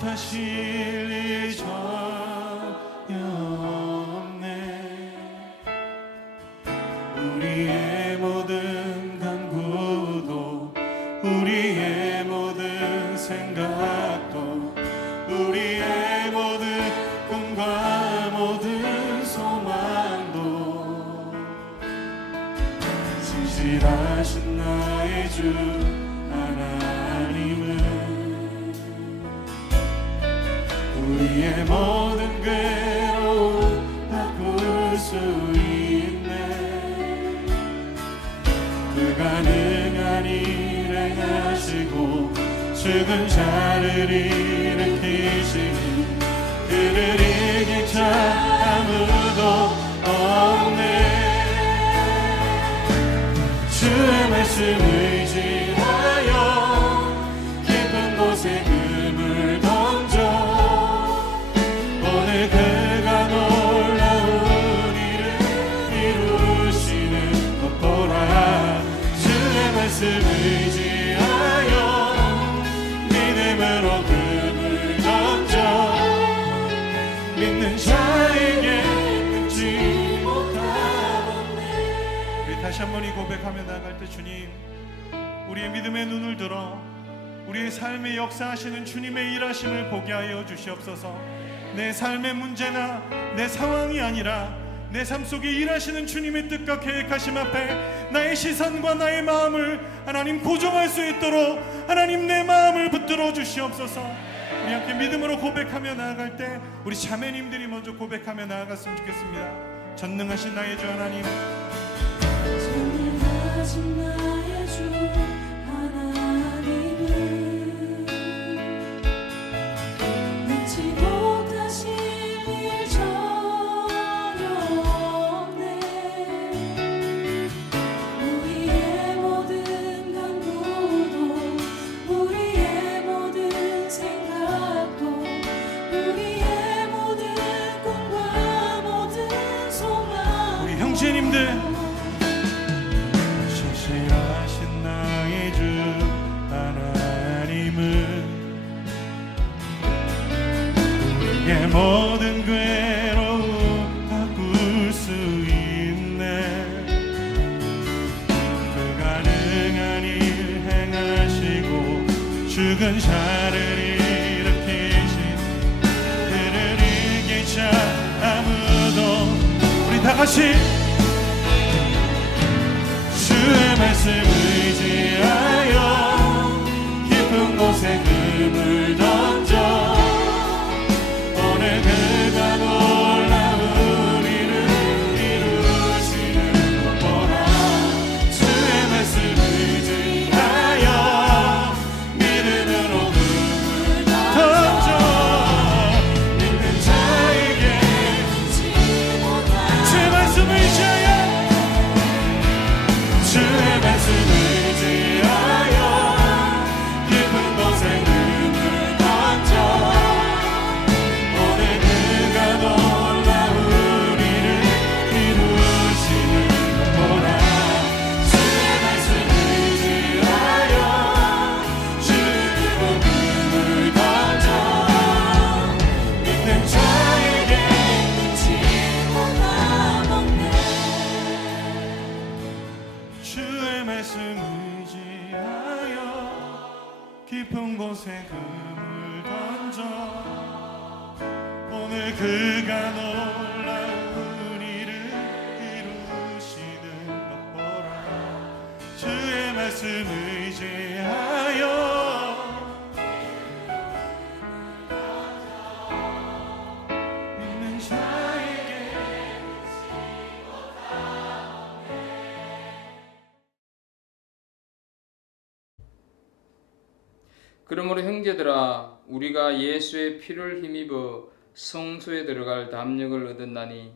못하실 일 전혀 없네. 우리의 모든 간구도 우리의 모든 생각도 우리의 모든 꿈과 모든 소망도 진실하신 나의 주 하나님은 우리의 모든 괴로움 바꿀 수 있네. 불가능한 일 행하시고 죽은 자를 일으키시니 그를 이길 자 아무도 없네. 주의 말씀 의지하여 깊은 곳에 금을 던져 오늘 그가 놀라운 일을 이루시는 것 보라. 주의 말씀 의지하여 믿음으로 금을 던져 믿는 자에게 끊지 못하겠네. 우리 다시 한번 이 고백하며 나아갈 때 주님, 우리의 믿음의 눈을 들어 우리의 삶에 역사하시는 주님의 일하심을 보게 하여 주시옵소서. 내 삶의 문제나 내 상황이 아니라 내 삶 속에 일하시는 주님의 뜻과 계획하심 앞에 나의 시선과 나의 마음을 하나님 고정할 수 있도록 하나님 내 마음을 붙들어 주시옵소서. 우리 함께 믿음으로 고백하며 나아갈 때 우리 자매님들이 먼저 고백하며 나아갔으면 좋겠습니다. 전능하신 나의 주 하나님, 전능하신 나의 주 하나님은 능치 못하실 일 전혀 없네. 우리의 모든 간구도 우리의 모든 생각도 우리의 모든 꿈과 모든 소망 우리 형제님들 신실하신 나의 주 하나님은 우리의 모든 괴로움 바꿀 수 있네. 불가능한 일 행하시고 죽은 자를 일으키신 그를 이길 자 아무도. 우리 다 같이 주의 말씀 의지하여 깊은 곳에 금을 던져 오늘 그가 놀라운 일을 이루시는 것 보라. 주의 말씀 의지하여 믿음으로 금을 던져 믿는 자에게 주의 말씀 의지하여 주의 말씀 의지하여 깊은 곳에 금을 던져 오늘 그가 놀라운 일을 이루시는 것 보라. 주의 말씀 의지하여 주님으로 금을 던져 믿는 자에게 끊지 못함 없네. 주의 말씀 의지하여 깊은 곳에 금을 던져 오늘 그가 놀라운 일을 이루시는 것 보라. 주의 말씀 의지하여 믿는 자에게 그러므로 형제들아, 우리가 예수의 피를 힘입어 성소에 들어갈 담력을 얻었나니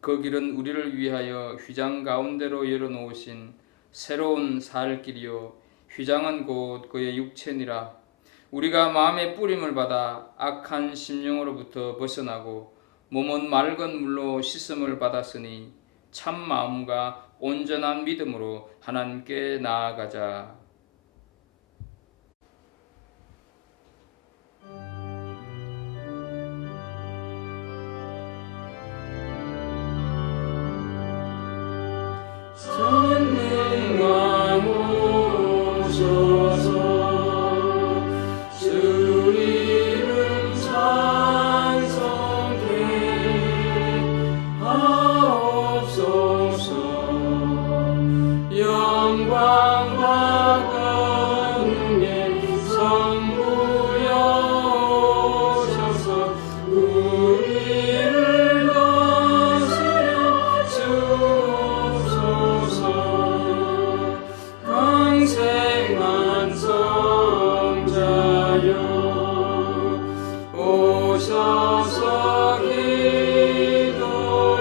그 길은 우리를 위하여 휘장 가운데로 열어놓으신 새로운 살 길이요 휘장은 곧 그의 육체니라. 우리가 마음의 뿌림을 받아 악한 심령으로부터 벗어나고 몸은 맑은 물로 씻음을 받았으니 참 마음과 온전한 믿음으로 하나님께 나아가자. 전능왕 오소서 주 이름 찬송케 하옵소서 영광과 권능의 성부여 오셔서 우리를 다스려 주옵소서 강생한 성자여 오셔서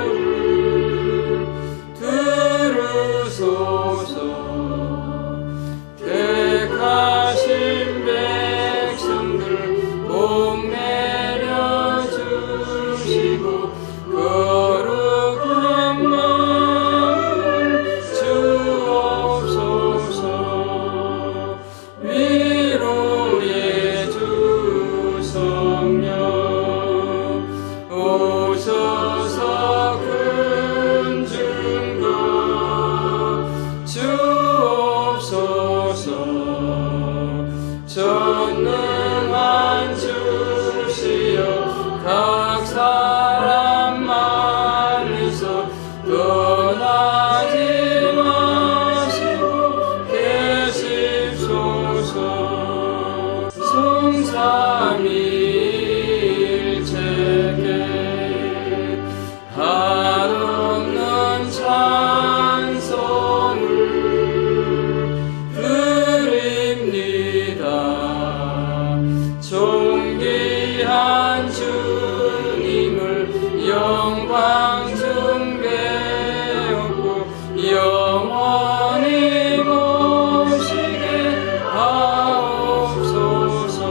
기도를 들으소서 택하신 백성들 복 내려주시고 거룩한 마음을 주옵소서 위로의 주 성령 오셔서 큰 증거 주옵소서 전능한 주시여 각 사람 안에서 떠나지 마시고 계십소서 성삼위일체께 한없는 찬송을 드립니다. 존귀한 주님을 영광 숭배하고 영원히 모시게 하옵소서.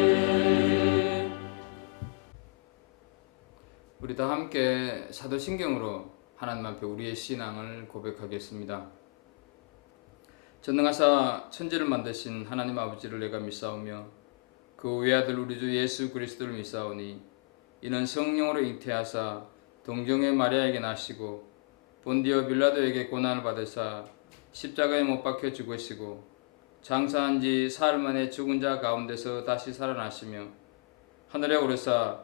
아멘. 우리 다 함께 사도신경으로 하나님 앞에 우리의 신앙을 고백하겠습니다. 전능하사 천지를 만드신 하나님 아버지를 내가 믿사오며 그 외아들 우리 주 예수 그리스도를 믿사오니 이는 성령으로 잉태하사 동정의 마리아에게 나시고 본디오 빌라도에게 고난을 받으사 십자가에 못 박혀 죽으시고 장사한 지 사흘 만에 죽은 자 가운데서 다시 살아나시며 하늘에 오르사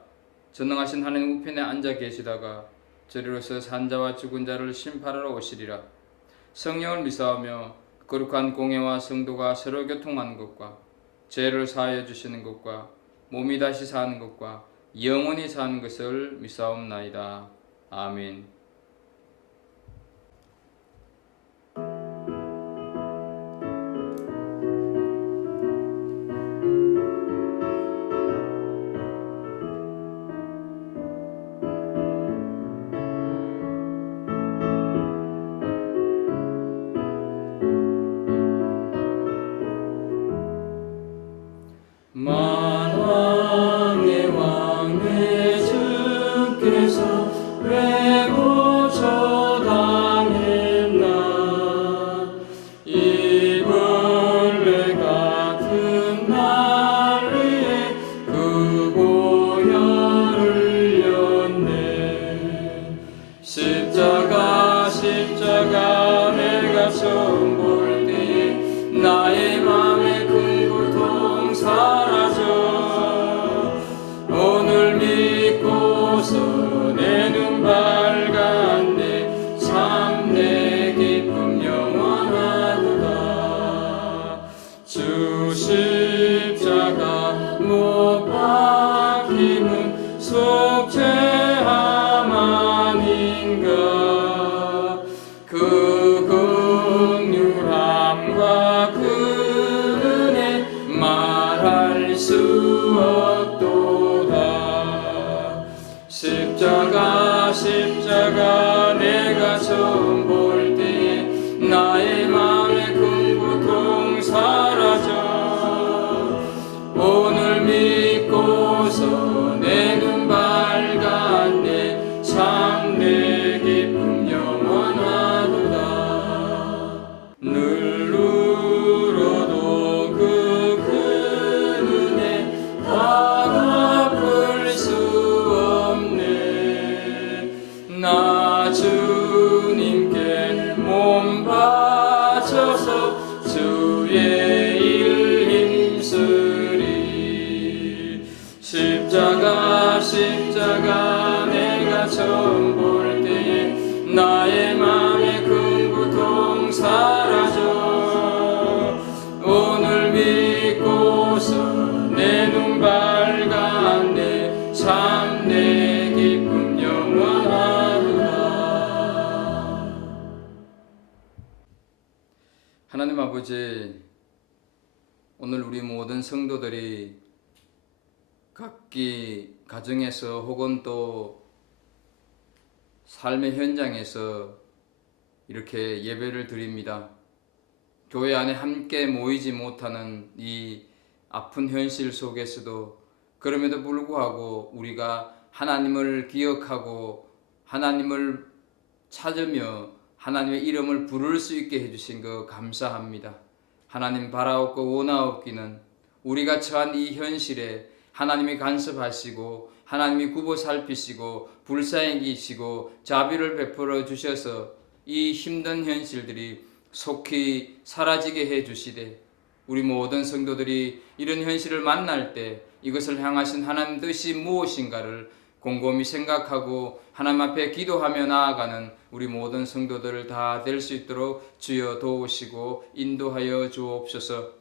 전능하신 하나님 우편에 앉아 계시다가 저리로서 산자와 죽은 자를 심판하러 오시리라. 성령을 믿사오며 거룩한 공예와 성도가 서로 교통하는 것과 죄를 사하여 주시는 것과 몸이 다시 사는 것과 영원히 사는 것을 믿사옵나이다. 아멘. 만왕의 왕 내 주께서 왜 고쳐당했나. 이 벌레 같은 날 위에 그 보혈을 흘렸네. 십자가 내가 처음 볼 때에 나의 맘에 큰 고통 사라져. 오늘 믿고서 내 눈 밝았네. 참 내 기쁨 영원하도다. 주 십자가 못 박힘은 속죄함 아닌가. 그 긍휼함과 그 은혜 말할 수 없도다. 십자가 내가 처음 볼 때에 나의 맘에 큰 고통 사라져. 오늘 믿고서 내 눈 밝았네. 참 내 기쁨 영원하도다. 늘 울어도 그 큰 은혜 다 갚을 수 처음 볼 때에 나의 맘의 큰 고통 사라져. 오늘 믿고서 내 눈 밝았네. 참 내 기쁨 영원하구나. 하나님 아버지, 오늘 우리 모든 성도들이 각기 가정에서 혹은 또 삶의 현장에서 이렇게 예배를 드립니다. 교회 안에 함께 모이지 못하는 이 아픈 현실 속에서도 그럼에도 불구하고 우리가 하나님을 기억하고 하나님을 찾으며 하나님의 이름을 부를 수 있게 해주신 것 감사합니다. 하나님 바라옵고 원하옵기는 우리가 처한 이 현실에 하나님이 간섭하시고 하나님이 굽어 살피시고 불쌍히 여기시고 자비를 베풀어 주셔서 이 힘든 현실들이 속히 사라지게 해 주시되, 우리 모든 성도들이 이런 현실을 만날 때 이것을 향하신 하나님 뜻이 무엇인가를 곰곰이 생각하고 하나님 앞에 기도하며 나아가는 우리 모든 성도들 다 될 수 있도록 주여 도우시고 인도하여 주옵소서.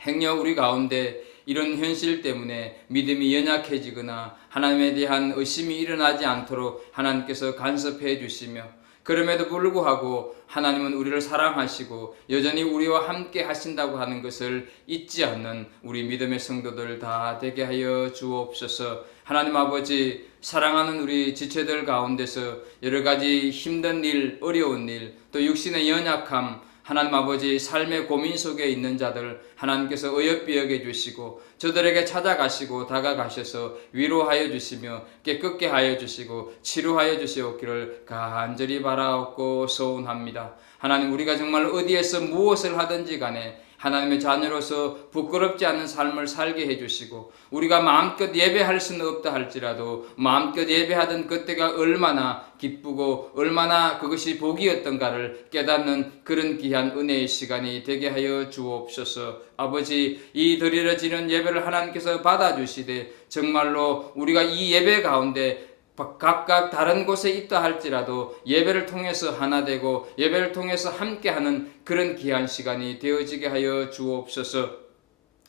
행여 우리 가운데 이런 현실 때문에 믿음이 연약해지거나 하나님에 대한 의심이 일어나지 않도록 하나님께서 간섭해 주시며, 그럼에도 불구하고 하나님은 우리를 사랑하시고 여전히 우리와 함께 하신다고 하는 것을 잊지 않는 우리 믿음의 성도들 다 되게 하여 주옵소서. 하나님 아버지, 사랑하는 우리 지체들 가운데서 여러 가지 힘든 일, 어려운 일, 또 육신의 연약함, 하나님 아버지 삶의 고민 속에 있는 자들 하나님께서 어여삐 여겨주시고 저들에게 찾아가시고 다가가셔서 위로하여 주시며 깨끗게 하여 주시고 치료하여 주시옵기를 간절히 바라옵고 소원합니다. 하나님, 우리가 정말 어디에서 무엇을 하든지 간에 하나님의 자녀로서 부끄럽지 않은 삶을 살게 해주시고, 우리가 마음껏 예배할 수는 없다 할지라도 마음껏 예배하던 그때가 얼마나 기쁘고 얼마나 그것이 복이었던가를 깨닫는 그런 귀한 은혜의 시간이 되게 하여 주옵소서. 아버지, 이 드리러지는 예배를 하나님께서 받아주시되 정말로 우리가 이 예배 가운데 각각 다른 곳에 있다 할지라도 예배를 통해서 하나 되고 예배를 통해서 함께하는 그런 귀한 시간이 되어지게 하여 주옵소서.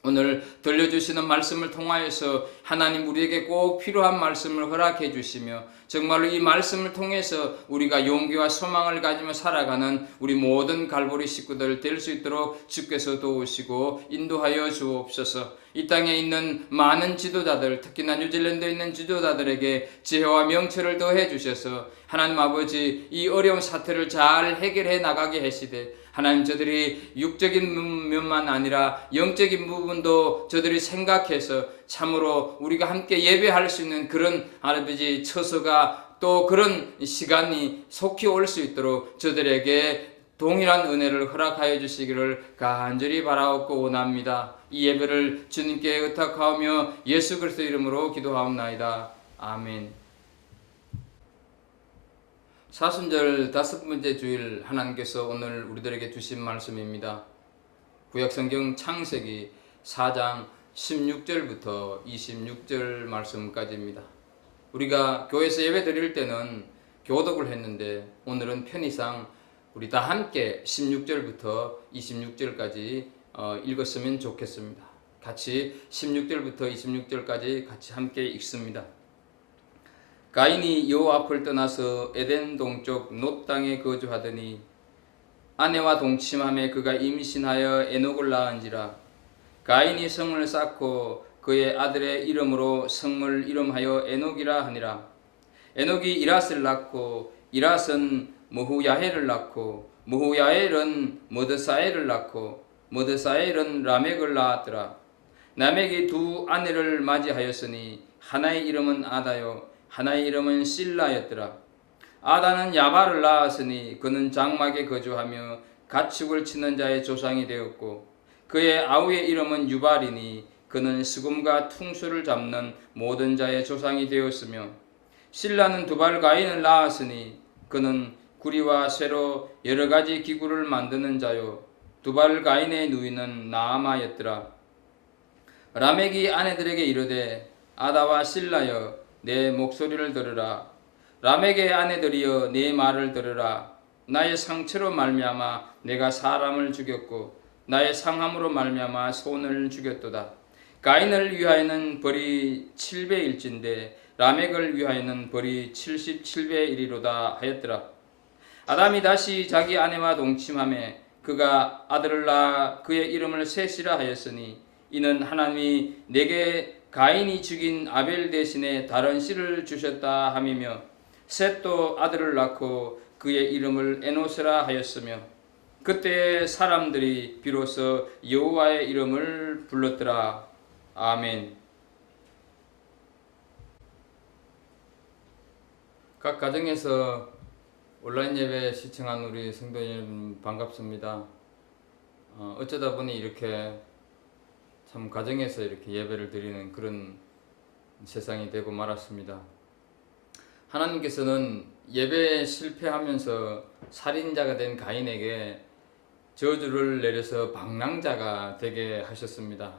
오늘 들려주시는 말씀을 통하여서 하나님 우리에게 꼭 필요한 말씀을 허락해 주시며 정말로 이 말씀을 통해서 우리가 용기와 소망을 가지며 살아가는 우리 모든 갈보리 식구들 될 수 있도록 주께서 도우시고 인도하여 주옵소서. 이 땅에 있는 많은 지도자들, 특히나 뉴질랜드에 있는 지도자들에게 지혜와 명철을 더해 주셔서 하나님 아버지, 이 어려운 사태를 잘 해결해 나가게 하시되 하나님, 저들이 육적인 면만 아니라 영적인 부분도 저들이 생각해서 참으로 우리가 함께 예배할 수 있는 그런 아버지 처소가 또 그런 시간이 속히 올 수 있도록 저들에게 동일한 은혜를 허락하여 주시기를 간절히 바라옵고 원합니다. 이 예배를 주님께 의탁하오며 예수 그리스도 이름으로 기도하옵나이다. 아멘. 사순절 5번째 주일 하나님께서 오늘 우리들에게 주신 말씀입니다. 구약성경 창세기 4장 16절부터 26절 말씀까지입니다. 우리가 교회에서 예배 드릴 때는 교독을 했는데 오늘은 편의상 우리 다 함께 16절부터 26절까지 읽었으면 좋겠습니다. 같이 16절부터 26절까지 같이 함께 읽습니다. 가인이 여호와 앞을 떠나서 에덴 동쪽 놋 땅에 거주하더니 아내와 동침함에 그가 임신하여 에녹을 낳은지라. 가인이 성을 쌓고 그의 아들의 이름으로 성을 이름하여 에녹이라 하니라. 에녹이 이랏을 낳고 이랏은 머후야헬을 낳고 머후야헬은 머드사엘을 낳고 머드사엘은 라멕을 낳았더라. 라멕이 두 아내를 맞이하였으니 하나의 이름은 아다요 하나의 이름은 실라였더라. 아다는 야발을 낳았으니 그는 장막에 거주하며 가축을 치는 자의 조상이 되었고 그의 아우의 이름은 유발이니 그는 수금과 퉁수를 잡는 모든 자의 조상이 되었으며 실라는 두발 가인을 낳았으니 그는 구리와 쇠로 여러 가지 기구를 만드는 자요 두발 가인의 누이는 나아마였더라. 라멕이 아내들에게 이르되 아다와 실라여 내 목소리를 들으라. 라멕의 아내들이여 내 말을 들으라. 나의 상처로 말미암아 내가 사람을 죽였고 나의 상함으로 말미암아 손을 죽였도다. 가인을 위하여는 벌이 7배일진데 라멕을 위하여는 벌이 77배의 1이로다 하였더라. 아담이 다시 자기 아내와 동침하매 그가 아들을 낳아 그의 이름을 셋이라 하였으니 이는 하나님이 내게 가인이 죽인 아벨 대신에 다른 씨를 주셨다 함이며 셋도 아들을 낳고 그의 이름을 에노스라 하였으며 그때 사람들이 비로소 여호와의 이름을 불렀더라. 아멘. 각 가정에서 온라인 예배 시청한 우리 성도 여러분 반갑습니다. 어쩌다 보니 이렇게 참 가정에서 이렇게 예배를 드리는 그런 세상이 되고 말았습니다. 하나님께서는 예배에 실패하면서 살인자가 된 가인에게 저주를 내려서 방랑자가 되게 하셨습니다.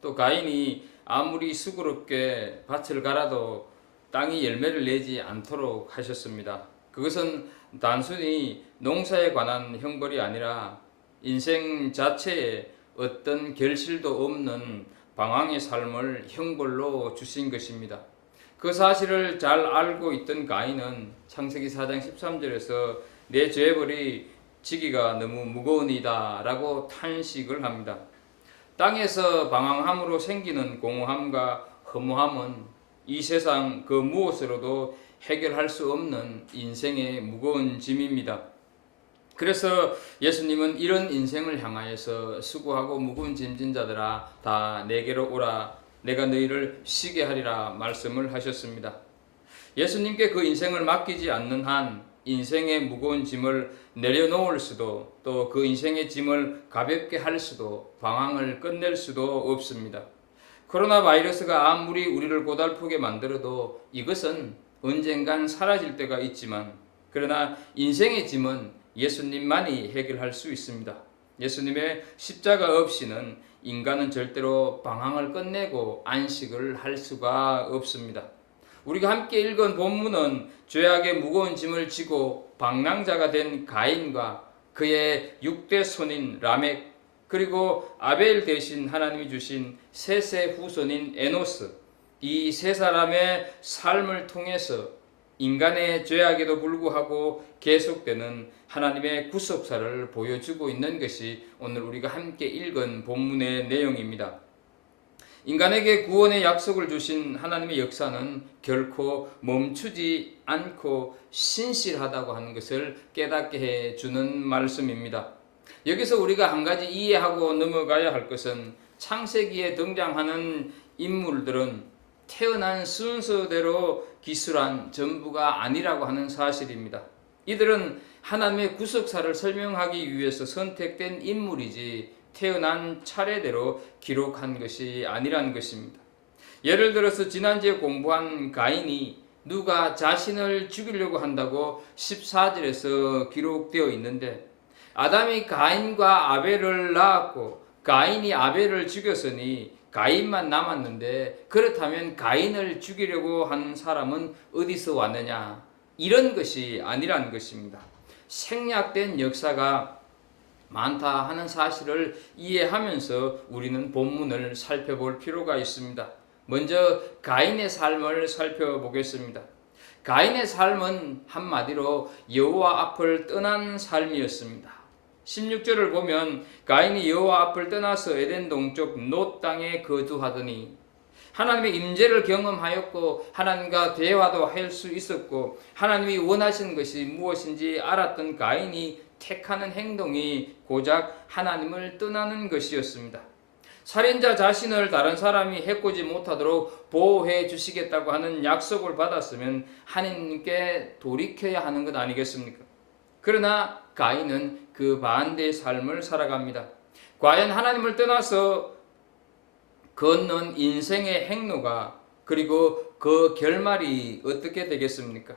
또 가인이 아무리 수고롭게 밭을 갈아도 땅이 열매를 내지 않도록 하셨습니다. 그것은 단순히 농사에 관한 형벌이 아니라 인생 자체에 어떤 결실도 없는 방황의 삶을 형벌로 주신 것입니다. 그 사실을 잘 알고 있던 가인은 창세기 4장 13절에서 내 죄벌이 지기가 너무 무거우니다 라고 탄식을 합니다. 땅에서 방황함으로 생기는 공허함과 허무함은 이 세상 그 무엇으로도 해결할 수 없는 인생의 무거운 짐입니다. 그래서 예수님은 이런 인생을 향하여서 수고하고 무거운 짐진 자들아 다 내게로 오라 내가 너희를 쉬게 하리라 말씀을 하셨습니다. 예수님께 그 인생을 맡기지 않는 한 인생의 무거운 짐을 내려놓을 수도 또 그 인생의 짐을 가볍게 할 수도 방황을 끝낼 수도 없습니다. 코로나 바이러스가 아무리 우리를 고달프게 만들어도 이것은 언젠간 사라질 때가 있지만 그러나 인생의 짐은 예수님만이 해결할 수 있습니다. 예수님의 십자가 없이는 인간은 절대로 방황을 끝내고 안식을 할 수가 없습니다. 우리가 함께 읽은 본문은 죄악의 무거운 짐을 지고 방랑자가 된 가인과 그의 6대 손인 라멕 그리고 아벨 대신 하나님이 주신 셋의 후손인 에노스 이 세 사람의 삶을 통해서 인간의 죄악에도 불구하고 계속되는 하나님의 구속사를 보여주고 있는 것이 오늘 우리가 함께 읽은 본문의 내용입니다. 인간에게 구원의 약속을 주신 하나님의 역사는 결코 멈추지 않고 신실하다고 하는 것을 깨닫게 해주는 말씀입니다. 여기서 우리가 한 가지 이해하고 넘어가야 할 것은 창세기에 등장하는 인물들은 태어난 순서대로 기술한 전부가 아니라고 하는 사실입니다. 이들은 하나님의 구속사를 설명하기 위해서 선택된 인물이지 태어난 차례대로 기록한 것이 아니라는 것입니다. 예를 들어서 지난주에 공부한 가인이 누가 자신을 죽이려고 한다고 14절에서 기록되어 있는데 아담이 가인과 아벨을 낳았고 가인이 아벨을 죽였으니 가인만 남았는데 그렇다면 가인을 죽이려고 한 사람은 어디서 왔느냐? 이런 것이 아니라는 것입니다. 생략된 역사가 많다 하는 사실을 이해하면서 우리는 본문을 살펴볼 필요가 있습니다. 먼저 가인의 삶을 살펴보겠습니다. 가인의 삶은 한마디로 여호와 앞을 떠난 삶이었습니다. 16절을 보면 가인이 여호와 앞을 떠나서 에덴 동쪽 놋 땅에 거주하더니 하나님의 임재를 경험하였고 하나님과 대화도 할 수 있었고 하나님이 원하시는 것이 무엇인지 알았던 가인이 택하는 행동이 고작 하나님을 떠나는 것이었습니다. 살인자 자신을 다른 사람이 해코지 못하도록 보호해 주시겠다고 하는 약속을 받았으면 하나님께 돌이켜야 하는 것 아니겠습니까? 그러나 가인은 그 반대의 삶을 살아갑니다. 과연 하나님을 떠나서 걷는 인생의 행로가 그리고 그 결말이 어떻게 되겠습니까?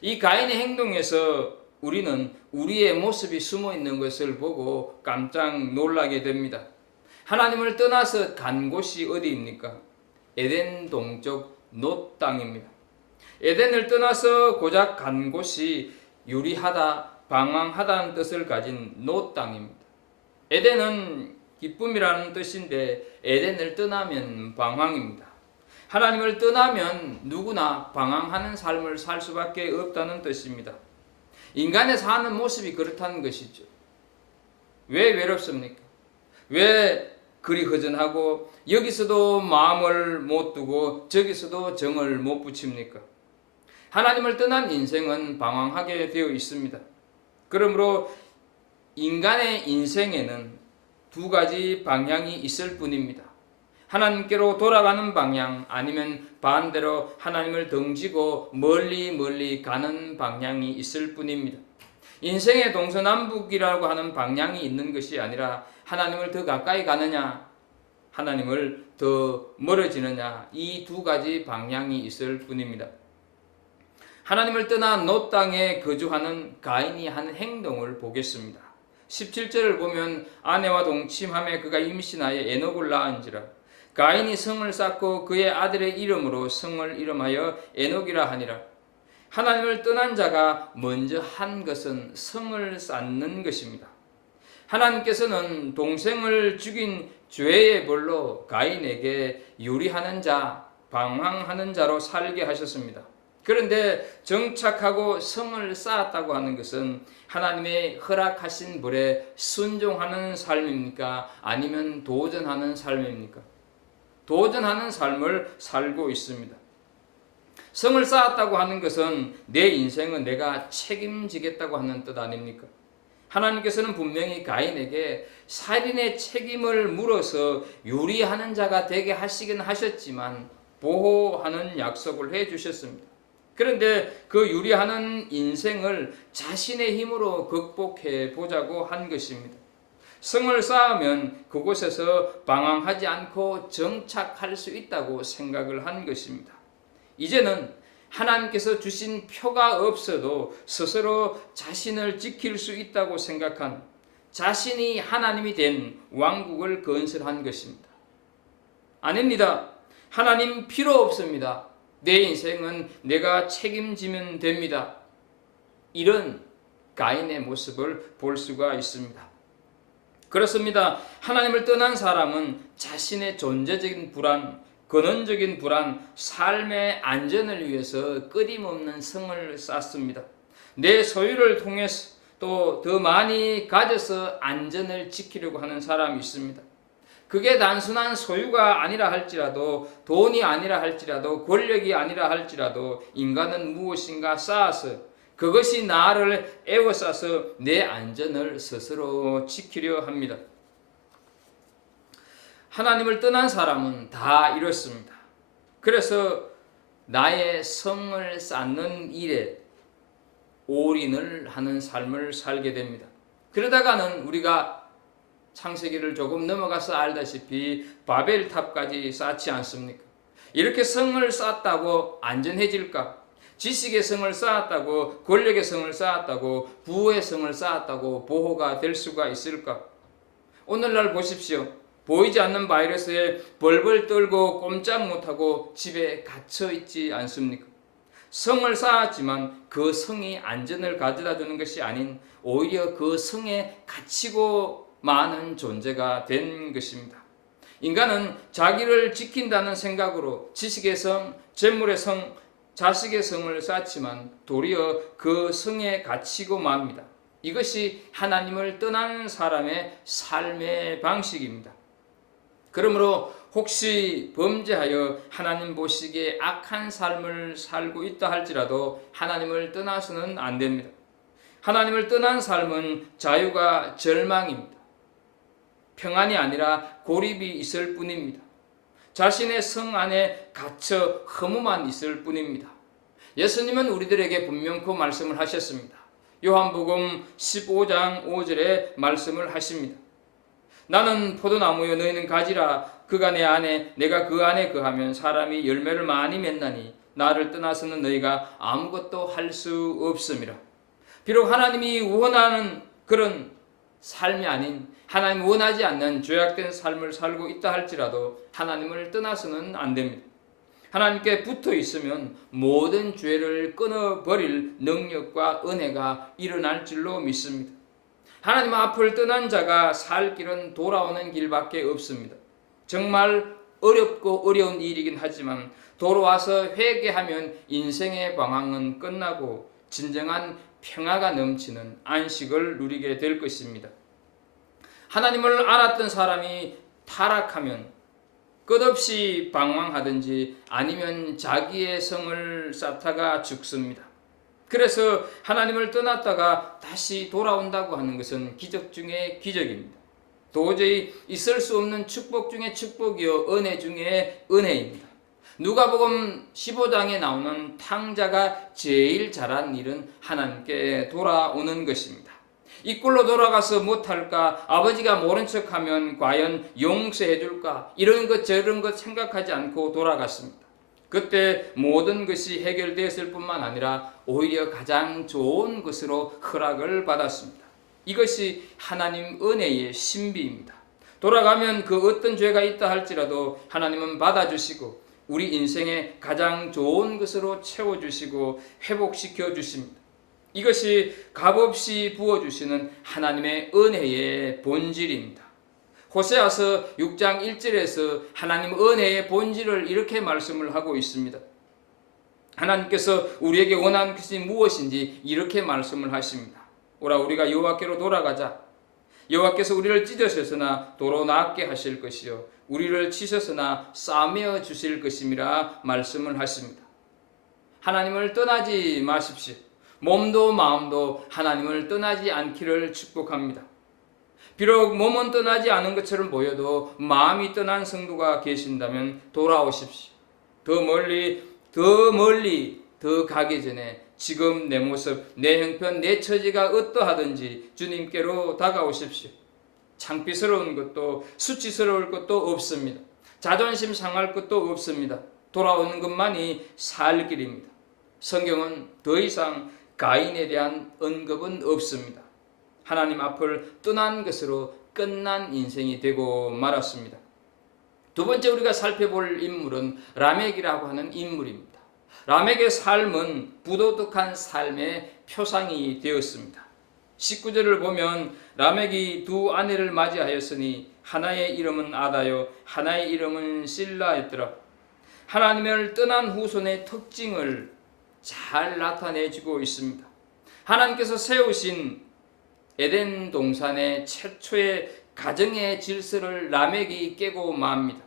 이 가인의 행동에서 우리는 우리의 모습이 숨어 있는 것을 보고 깜짝 놀라게 됩니다. 하나님을 떠나서 간 곳이 어디입니까? 에덴 동쪽 놋 땅입니다. 에덴을 떠나서 고작 간 곳이 유리하다, 방황하다는 뜻을 가진 놋 땅입니다. 에덴은 기쁨이라는 뜻인데 에덴을 떠나면 방황입니다. 하나님을 떠나면 누구나 방황하는 삶을 살 수밖에 없다는 뜻입니다. 인간의 사는 모습이 그렇다는 것이죠. 왜 외롭습니까? 왜 그리 허전하고 여기서도 마음을 못 두고 저기서도 정을 못 붙입니까? 하나님을 떠난 인생은 방황하게 되어 있습니다. 그러므로 인간의 인생에는 두 가지 방향이 있을 뿐입니다. 하나님께로 돌아가는 방향, 아니면 반대로 하나님을 등지고 멀리 가는 방향이 있을 뿐입니다. 인생의 동서남북이라고 하는 방향이 있는 것이 아니라 하나님을 더 가까이 가느냐, 하나님을 더 멀어지느냐, 이 두 가지 방향이 있을 뿐입니다. 하나님을 떠나 놋 땅에 거주하는 가인이 하는 행동을 보겠습니다. 17절을 보면 아내와 동침함에 그가 임신하여 에녹을 낳은지라. 가인이 성을 쌓고 그의 아들의 이름으로 성을 이름하여 에녹이라 하니라. 하나님을 떠난 자가 먼저 한 것은 성을 쌓는 것입니다. 하나님께서는 동생을 죽인 죄의 벌로 가인에게 유리하는 자, 방황하는 자로 살게 하셨습니다. 그런데 정착하고 성을 쌓았다고 하는 것은 하나님의 허락하신 벌에 순종하는 삶입니까? 아니면 도전하는 삶입니까? 도전하는 삶을 살고 있습니다. 성을 쌓았다고 하는 것은 내 인생은 내가 책임지겠다고 하는 뜻 아닙니까? 하나님께서는 분명히 가인에게 살인의 책임을 물어서 유리하는 자가 되게 하시긴 하셨지만 보호하는 약속을 해주셨습니다. 그런데 그 유리하는 인생을 자신의 힘으로 극복해 보자고 한 것입니다. 성을 쌓으면 그곳에서 방황하지 않고 정착할 수 있다고 생각을 한 것입니다. 이제는 하나님께서 주신 표가 없어도 스스로 자신을 지킬 수 있다고 생각한, 자신이 하나님이 된 왕국을 건설한 것입니다. 아닙니다. 하나님 필요 없습니다. 내 인생은 내가 책임지면 됩니다. 이런 가인의 모습을 볼 수가 있습니다. 그렇습니다. 하나님을 떠난 사람은 자신의 존재적인 불안, 근원적인 불안, 삶의 안전을 위해서 끊임없는 성을 쌓습니다. 내 소유를 통해서 또 더 많이 가져서 안전을 지키려고 하는 사람이 있습니다. 그게 단순한 소유가 아니라 할지라도, 돈이 아니라 할지라도, 권력이 아니라 할지라도 인간은 무엇인가 쌓아서 그것이 나를 에워싸서 내 안전을 스스로 지키려 합니다. 하나님을 떠난 사람은 다 이렇습니다. 그래서 나의 성을 쌓는 일에 올인을 하는 삶을 살게 됩니다. 그러다가는 우리가 창세기를 조금 넘어가서 알다시피 바벨탑까지 쌓지 않습니까? 이렇게 성을 쌓았다고 안전해질까? 지식의 성을 쌓았다고, 권력의 성을 쌓았다고, 부의 성을 쌓았다고 보호가 될 수가 있을까? 오늘날 보십시오. 보이지 않는 바이러스에 벌벌 떨고 꼼짝 못하고 집에 갇혀 있지 않습니까? 성을 쌓았지만 그 성이 안전을 가져다 주는 것이 아닌 오히려 그 성에 갇히고 많은 존재가 된 것입니다. 인간은 자기를 지킨다는 생각으로 지식의 성, 재물의 성, 자식의 성을 쌓지만 도리어 그 성에 갇히고 맙니다. 이것이 하나님을 떠난 사람의 삶의 방식입니다. 그러므로 혹시 범죄하여 하나님 보시기에 악한 삶을 살고 있다 할지라도 하나님을 떠나서는 안 됩니다. 하나님을 떠난 삶은 자유가 절망입니다. 평안이 아니라 고립이 있을 뿐입니다. 자신의 성 안에 갇혀 허무만 있을 뿐입니다. 예수님은 우리들에게 분명코 말씀을 하셨습니다. 요한복음 15장 5절에 말씀을 하십니다. 나는 포도나무여 너희는 가지라. 그가 내 안에 내가 그 안에 거하면 사람이 열매를 많이 맺나니 나를 떠나서는 너희가 아무것도 할 수 없음이라. 비록 하나님이 원하는 그런 삶이 아닌, 하나님 원하지 않는 죄악된 삶을 살고 있다 할지라도 하나님을 떠나서는 안 됩니다. 하나님께 붙어 있으면 모든 죄를 끊어버릴 능력과 은혜가 일어날 줄로 믿습니다. 하나님 앞을 떠난 자가 살 길은 돌아오는 길밖에 없습니다. 정말 어렵고 어려운 일이긴 하지만 돌아와서 회개하면 인생의 방황은 끝나고 진정한 평화가 넘치는 안식을 누리게 될 것입니다. 하나님을 알았던 사람이 타락하면 끝없이 방황하든지 아니면 자기의 성을 쌓다가 죽습니다. 그래서 하나님을 떠났다가 다시 돌아온다고 하는 것은 기적 중에 기적입니다. 도저히 있을 수 없는 축복 중에 축복이요 은혜 중에 은혜입니다. 누가복음 15장에 나오는 탕자가 제일 잘한 일은 하나님께 돌아오는 것입니다. 이 꼴로 돌아가서 못할까? 아버지가 모른 척하면 과연 용서해 줄까? 이런 것 저런 것 생각하지 않고 돌아갔습니다. 그때 모든 것이 해결되었을 뿐만 아니라 오히려 가장 좋은 것으로 허락을 받았습니다. 이것이 하나님 은혜의 신비입니다. 돌아가면 그 어떤 죄가 있다 할지라도 하나님은 받아주시고 우리 인생의 가장 좋은 것으로 채워주시고 회복시켜 주십니다. 이것이 값없이 부어주시는 하나님의 은혜의 본질입니다. 호세아서 6장 1절에서 하나님 은혜의 본질을 이렇게 말씀을 하고 있습니다. 하나님께서 우리에게 원하는 것이 무엇인지 이렇게 말씀을 하십니다. 오라 우리가 여호와께로 돌아가자. 여호와께서 우리를 찢으셨으나 도로 낫게 하실 것이요 우리를 치셨으나 싸매어 주실 것임이라 말씀을 하십니다. 하나님을 떠나지 마십시오. 몸도 마음도 하나님을 떠나지 않기를 축복합니다. 비록 몸은 떠나지 않은 것처럼 보여도 마음이 떠난 성도가 계신다면 돌아오십시오. 더 멀리 더 가기 전에 지금 내 모습, 내 형편, 내 처지가 어떠하든지 주님께로 다가오십시오. 창피스러운 것도 수치스러울 것도 없습니다. 자존심 상할 것도 없습니다. 돌아오는 것만이 살 길입니다. 성경은 더 이상 가인에 대한 언급은 없습니다. 하나님 앞을 떠난 것으로 끝난 인생이 되고 말았습니다. 두 번째 우리가 살펴볼 인물은 라멕이라고 하는 인물입니다. 라멕의 삶은 부도덕한 삶의 표상이 되었습니다. 19절을 보면 라멕이 두 아내를 맞이하였으니 하나의 이름은 아다요 하나의 이름은 실라였더라. 하나님을 떠난 후손의 특징을 잘 나타내주고 있습니다. 하나님께서 세우신 에덴 동산의 최초의 가정의 질서를 라멕이 깨고 맙니다.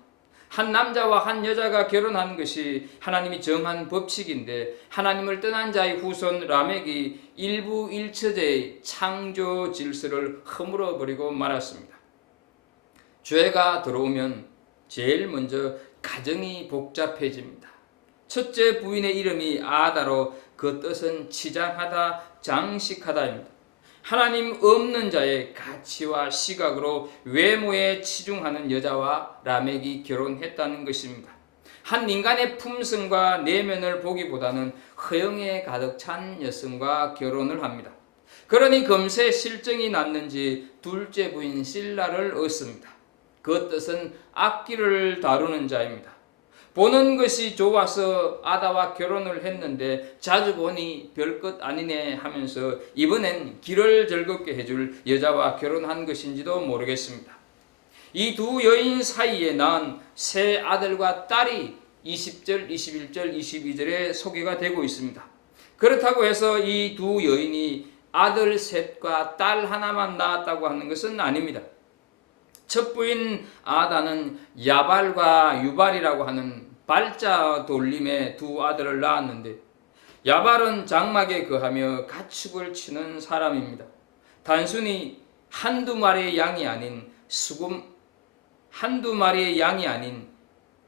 한 남자와 한 여자가 결혼한 것이 하나님이 정한 법칙인데 하나님을 떠난 자의 후손 라멕이 일부 일처제의 창조 질서를 허물어 버리고 말았습니다. 죄가 들어오면 제일 먼저 가정이 복잡해집니다. 첫째 부인의 이름이 아다로 그 뜻은 치장하다, 장식하다입니다. 하나님 없는 자의 가치와 시각으로 외모에 치중하는 여자와 라멕이 결혼했다는 것입니다. 한 인간의 품성과 내면을 보기보다는 허영에 가득 찬 여성과 결혼을 합니다. 그러니 금세 실정이 났는지 둘째 부인 실라를 얻습니다. 그 뜻은 악기를 다루는 자입니다. 보는 것이 좋아서 아다와 결혼을 했는데 자주 보니 별것 아니네 하면서 이번엔 길을 즐겁게 해줄 여자와 결혼한 것인지도 모르겠습니다. 이 두 여인 사이에 낳은 세 아들과 딸이 20절, 21절, 22절에 소개가 되고 있습니다. 그렇다고 해서 이 두 여인이 아들 셋과 딸 하나만 낳았다고 하는 것은 아닙니다. 첫 부인 아다는 야발과 유발이라고 하는 발자 돌림의 두 아들을 낳았는데 야발은 장막에 거하며 가축을 치는 사람입니다. 단순히 한두 마리의 양이 아닌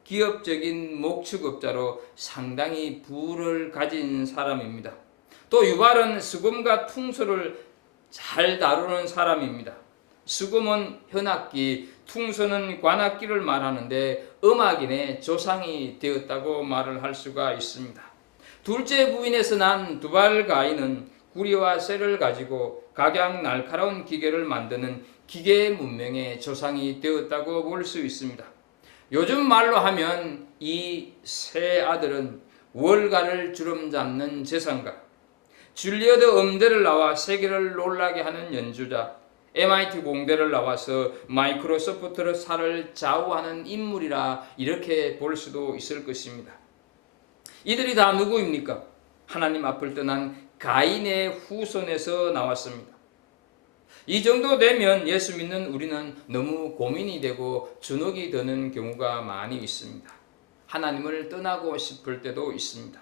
기업적인 목축업자로 상당히 부를 가진 사람입니다. 또 유발은 수금과 퉁소를 잘 다루는 사람입니다. 수금은 현악기, 퉁소는 관악기를 말하는데 음악인의 조상이 되었다고 말을 할 수가 있습니다. 둘째 부인에서 난 두발 가인은 구리와 쇠를 가지고 각양 날카로운 기계를 만드는 기계 문명의 조상이 되었다고 볼 수 있습니다. 요즘 말로 하면 이 세 아들은 월가를 주름잡는 재상가, 줄리어드 음대를 나와 세계를 놀라게 하는 연주자, MIT 공대를 나와서 마이크로소프트를 사를 좌우하는 인물이라 이렇게 볼 수도 있을 것입니다. 이들이 다 누구입니까? 하나님 앞을 떠난 가인의 후손에서 나왔습니다. 이 정도 되면 예수 믿는 우리는 너무 고민이 되고 주눅이 드는 경우가 많이 있습니다. 하나님을 떠나고 싶을 때도 있습니다.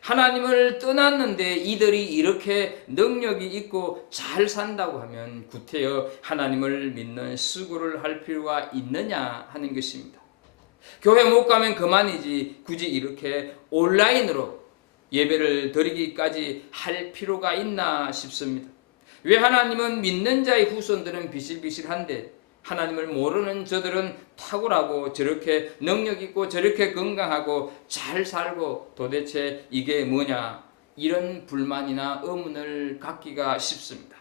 하나님을 떠났는데 이들이 이렇게 능력이 있고 잘 산다고 하면 구태여 하나님을 믿는 수고를 할 필요가 있느냐 하는 것입니다. 교회 못 가면 그만이지 굳이 이렇게 온라인으로 예배를 드리기까지 할 필요가 있나 싶습니다. 왜 하나님은 믿는 자의 후손들은 비실비실한데 하나님을 모르는 저들은 탁월하고 저렇게 능력 있고 저렇게 건강하고 잘 살고 도대체 이게 뭐냐, 이런 불만이나 의문을 갖기가 쉽습니다.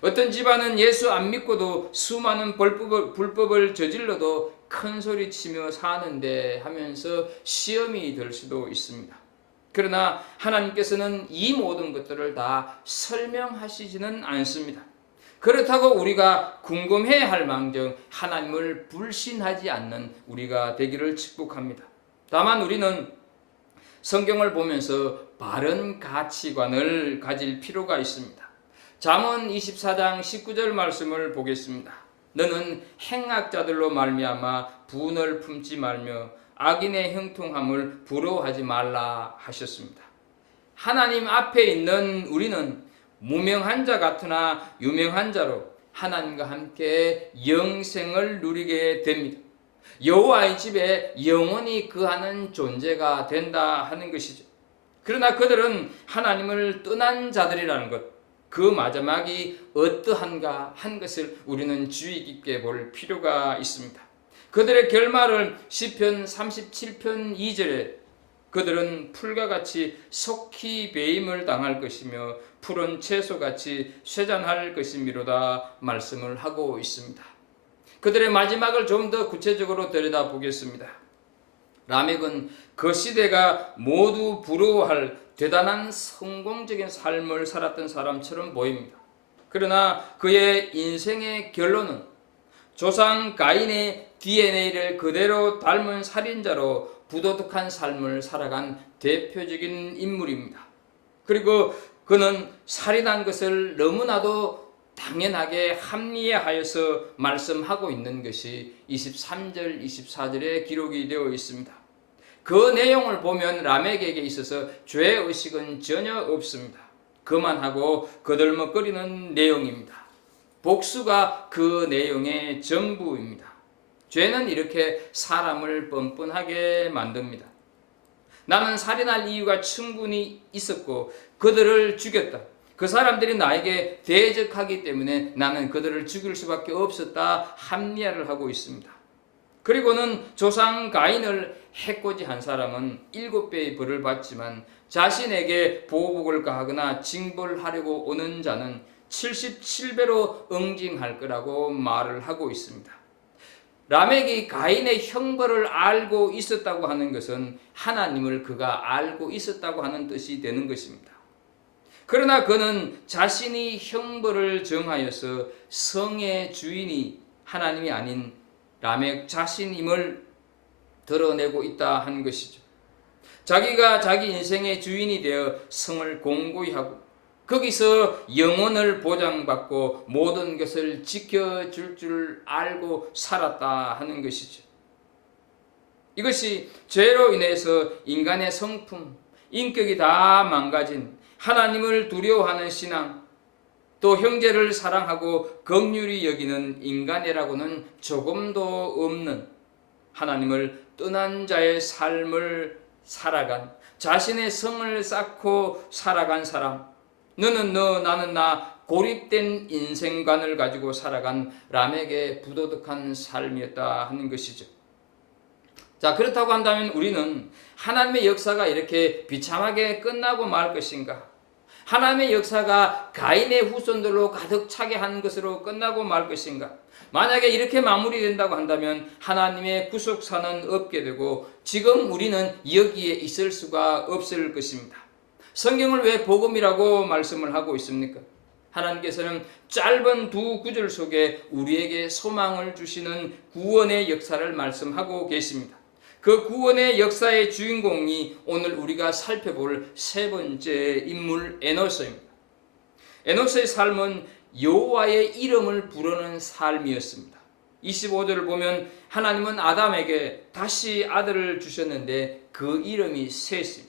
어떤 집안은 예수 안 믿고도 수많은 불법을 저질러도 큰 소리 치며 사는데 하면서 시험이 될 수도 있습니다. 그러나 하나님께서는 이 모든 것들을 다 설명하시지는 않습니다. 그렇다고 우리가 궁금해할 망정 하나님을 불신하지 않는 우리가 되기를 축복합니다. 다만 우리는 성경을 보면서 바른 가치관을 가질 필요가 있습니다. 잠언 24장 19절 말씀을 보겠습니다. 너는 행악자들로 말미암아 분을 품지 말며 악인의 형통함을 부러워하지 말라 하셨습니다. 하나님 앞에 있는 우리는 무명한 자 같으나 유명한 자로 하나님과 함께 영생을 누리게 됩니다. 여호와의 집에 영원히 거하는 존재가 된다 하는 것이죠. 그러나 그들은 하나님을 떠난 자들이라는 것, 그 마지막이 어떠한가 한 것을 우리는 주의 깊게 볼 필요가 있습니다. 그들의 결말을 시편 37편 2절에 그들은 풀과 같이 속히 배임을 당할 것이며 푸른 채소같이 쇠잔할 것이미로다 말씀을 하고 있습니다. 그들의 마지막을 좀 더 구체적으로 들여다보겠습니다. 라멕은 그 시대가 모두 부러워할 대단한 성공적인 삶을 살았던 사람처럼 보입니다. 그러나 그의 인생의 결론은 조상 가인의 DNA를 그대로 닮은 살인자로 부도덕한 삶을 살아간 대표적인 인물입니다. 그리고 그는 살인한 것을 너무나도 당연하게 합리화하여서 말씀하고 있는 것이 23절, 24절에 기록이 되어 있습니다. 그 내용을 보면 라멕에게 있어서 죄의식은 전혀 없습니다. 그만하고 거들먹거리는 내용입니다. 복수가 그 내용의 전부입니다. 죄는 이렇게 사람을 뻔뻔하게 만듭니다. 나는 살인할 이유가 충분히 있었고 그들을 죽였다. 그 사람들이 나에게 대적하기 때문에 나는 그들을 죽일 수밖에 없었다 합리화를 하고 있습니다. 그리고는 조상 가인을 해코지한 사람은 7배의 벌을 받지만 자신에게 보복을 가하거나 징벌하려고 오는 자는 77배로 응징할 거라고 말을 하고 있습니다. 라멕이 가인의 형벌을 알고 있었다고 하는 것은 하나님을 그가 알고 있었다고 하는 뜻이 되는 것입니다. 그러나 그는 자신이 형벌을 정하여서 성의 주인이 하나님이 아닌 라멕 자신임을 드러내고 있다 하는 것이죠. 자기가 자기 인생의 주인이 되어 성을 공고히 하고 거기서 영혼을 보장받고 모든 것을 지켜줄 줄 알고 살았다 하는 것이죠. 이것이 죄로 인해서 인간의 성품, 인격이 다 망가진 하나님을 두려워하는 신앙, 또 형제를 사랑하고 긍휼히 여기는 인간이라고는 조금도 없는 하나님을 떠난 자의 삶을 살아간, 자신의 성을 쌓고 살아간 사람, 너는 너 나는 나 고립된 인생관을 가지고 살아간 라멕의 부도덕한 삶이었다 하는 것이죠. 자, 그렇다고 한다면 우리는 하나님의 역사가 이렇게 비참하게 끝나고 말 것인가? 하나님의 역사가 가인의 후손들로 가득 차게 한 것으로 끝나고 말 것인가? 만약에 이렇게 마무리된다고 한다면 하나님의 구속사는 없게 되고 지금 우리는 여기에 있을 수가 없을 것입니다. 성경을 왜 복음이라고 말씀을 하고 있습니까? 하나님께서는 짧은 두 구절 속에 우리에게 소망을 주시는 구원의 역사를 말씀하고 계십니다. 그 구원의 역사의 주인공이 오늘 우리가 살펴볼 세 번째 인물 에노스입니다. 에노스의 삶은 여호와의 이름을 부르는 삶이었습니다. 25절을 보면 하나님은 아담에게 다시 아들을 주셨는데 그 이름이 셋입니다.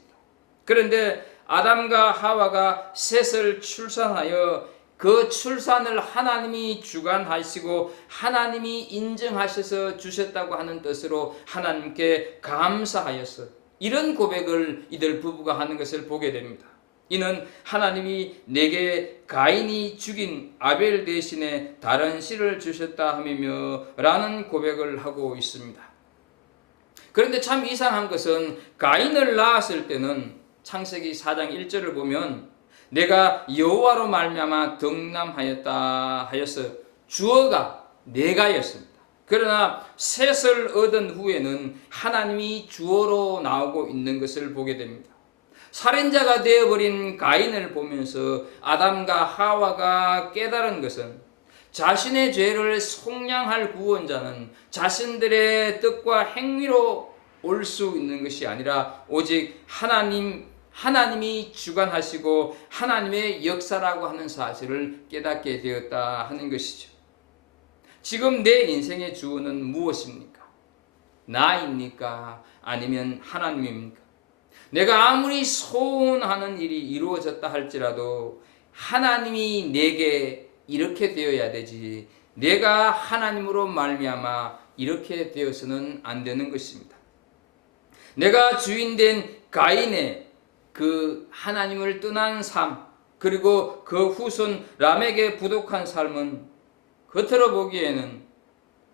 그런데 아담과 하와가 셋을 출산하여 그 출산을 하나님이 주관하시고 하나님이 인정하셔서 주셨다고 하는 뜻으로 하나님께 감사하였어. 이런 고백을 이들 부부가 하는 것을 보게 됩니다. 이는 하나님이 내게 가인이 죽인 아벨 대신에 다른 씨를 주셨다 함이며 라는 고백을 하고 있습니다. 그런데 참 이상한 것은 가인을 낳았을 때는 창세기 4장 1절을 보면 내가 여호와로 말미암아 덕남하였다 하여서 주어가 내가였습니다. 그러나 셋을 얻은 후에는 하나님이 주어로 나오고 있는 것을 보게 됩니다. 살인자가 되어버린 가인을 보면서 아담과 하와가 깨달은 것은 자신의 죄를 속량할 구원자는 자신들의 뜻과 행위로 올 수 있는 것이 아니라 오직 하나님이 주관하시고 하나님의 역사라고 하는 사실을 깨닫게 되었다 하는 것이죠. 지금 내 인생의 주어는 무엇입니까? 나입니까? 아니면 하나님입니까? 내가 아무리 소원하는 일이 이루어졌다 할지라도 하나님이 내게 이렇게 되어야 되지 내가 하나님으로 말미암아 이렇게 되어서는 안 되는 것입니다. 내가 주인된 가인의 그 하나님을 떠난 삶 그리고 그 후손 람에게 부족한 삶은 겉으로 보기에는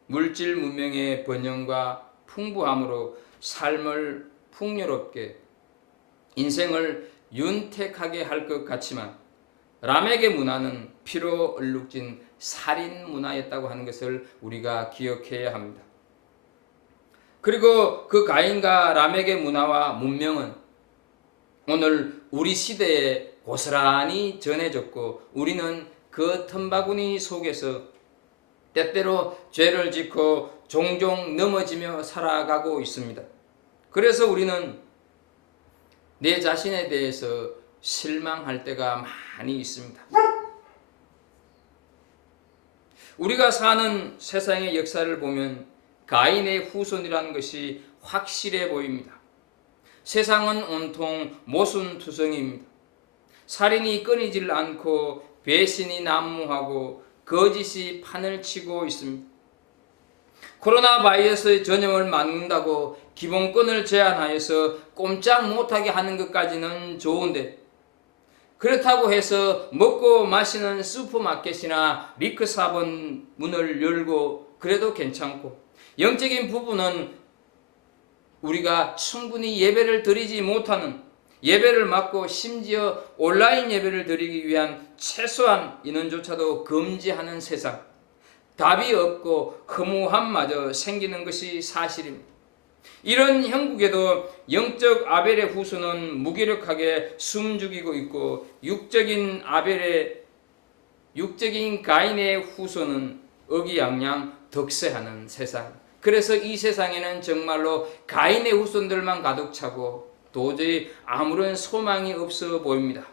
물질 문명의 번영과 풍부함으로 삶을 풍요롭게 인생을 윤택하게 할 것 같지만 람에게 문화는 피로 얼룩진 살인 문화였다고 하는 것을 우리가 기억해야 합니다. 그리고 그 가인과 람에게 문화와 문명은 오늘 우리 시대에 고스란히 전해졌고 우리는 그 틈바구니 속에서 때때로 죄를 짓고 종종 넘어지며 살아가고 있습니다. 그래서 우리는 내 자신에 대해서 실망할 때가 많이 있습니다. 우리가 사는 세상의 역사를 보면 가인의 후손이라는 것이 확실해 보입니다. 세상은 온통 모순투성입니다. 살인이 끊이질 않고 배신이 난무하고 거짓이 판을 치고 있습니다. 코로나 바이러스의 전염을 막는다고 기본권을 제한하여서 꼼짝 못하게 하는 것까지는 좋은데 그렇다고 해서 먹고 마시는 슈퍼마켓이나 리크사본 문을 열고 그래도 괜찮고 영적인 부분은 우리가 충분히 예배를 드리지 못하는 예배를 막고 심지어 온라인 예배를 드리기 위한 최소한 인원조차도 금지하는 세상 답이 없고 허무함마저 생기는 것이 사실입니다. 이런 형국에도 영적 아벨의 후손은 무기력하게 숨죽이고 있고 육적인 가인의 후손은 의기양양 득세하는 세상. 그래서 이 세상에는 정말로 가인의 후손들만 가득 차고 도저히 아무런 소망이 없어 보입니다.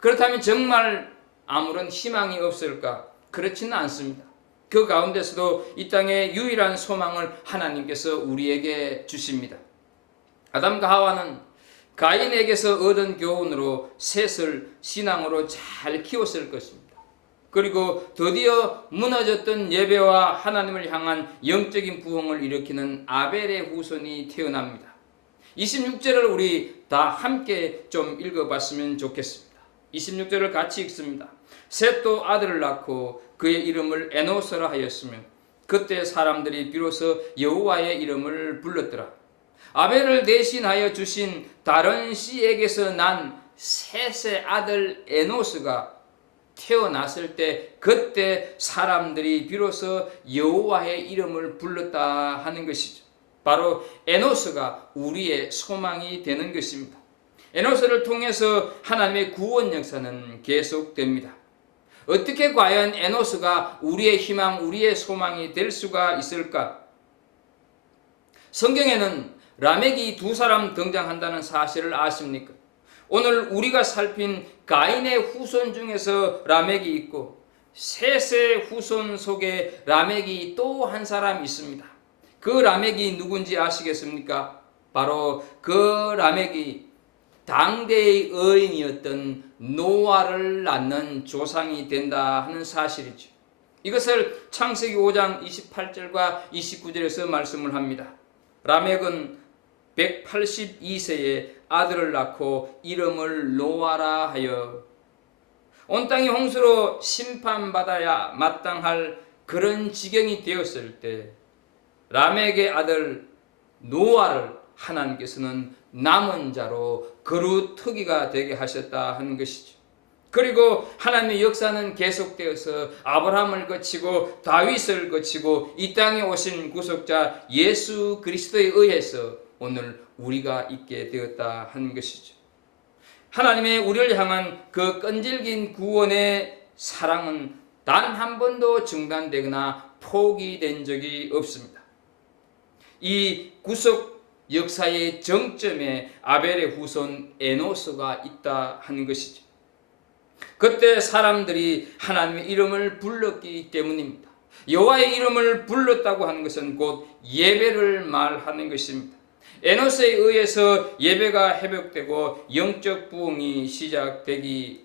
그렇다면 정말 아무런 희망이 없을까? 그렇지는 않습니다. 그 가운데서도 이 땅의 유일한 소망을 하나님께서 우리에게 주십니다. 아담과 하와는 가인에게서 얻은 교훈으로 셋을 신앙으로 잘 키웠을 것입니다. 그리고 드디어 무너졌던 예배와 하나님을 향한 영적인 부흥을 일으키는 아벨의 후손이 태어납니다. 26절을 우리 다 함께 좀 읽어봤으면 좋겠습니다. 26절을 같이 읽습니다. 셋도 아들을 낳고 그의 이름을 에노스라 하였으며 그때 사람들이 비로소 여호와의 이름을 불렀더라. 아벨을 대신하여 주신 다른 씨에게서 난 셋의 아들 에노스가 태어났을 때 그때 사람들이 비로소 여호와의 이름을 불렀다 하는 것이죠. 바로 에노스가 우리의 소망이 되는 것입니다. 에노스를 통해서 하나님의 구원 역사는 계속됩니다. 어떻게 과연 에노스가 우리의 희망, 우리의 소망이 될 수가 있을까? 성경에는 라멕이 두 사람 등장한다는 사실을 아십니까? 오늘 우리가 살핀 가인의 후손 중에서 라멕이 있고 셋의 후손 속에 라멕이 또 한 사람 있습니다. 그 라멕이 누군지 아시겠습니까? 바로 그 라멕이 당대의 의인이었던 노아를 낳는 조상이 된다 하는 사실이죠. 이것을 창세기 5장 28절과 29절에서 말씀을 합니다. 라멕은 182세에 아들을 낳고 이름을 노아라 하여 온 땅이 홍수로 심판받아야 마땅할 그런 지경이 되었을 때 라멕의 아들 노아를 하나님께서는 남은 자로 거루터기가 되게 하셨다 하는 것이죠. 그리고 하나님의 역사는 계속되어서 아브라함을 거치고 다윗을 거치고 이 땅에 오신 구속자 예수 그리스도에 의해서 오늘 우리가 있게 되었다 하는 것이죠. 하나님의 우리를 향한 그 끈질긴 구원의 사랑은 단 한 번도 중단되거나 포기된 적이 없습니다. 이 구속 역사의 정점에 아벨의 후손 에노스가 있다 하는 것이죠. 그때 사람들이 하나님의 이름을 불렀기 때문입니다. 여호와의 이름을 불렀다고 하는 것은 곧 예배를 말하는 것입니다. 에노스에 의해서 예배가 회복되고 영적 부흥이 시작되기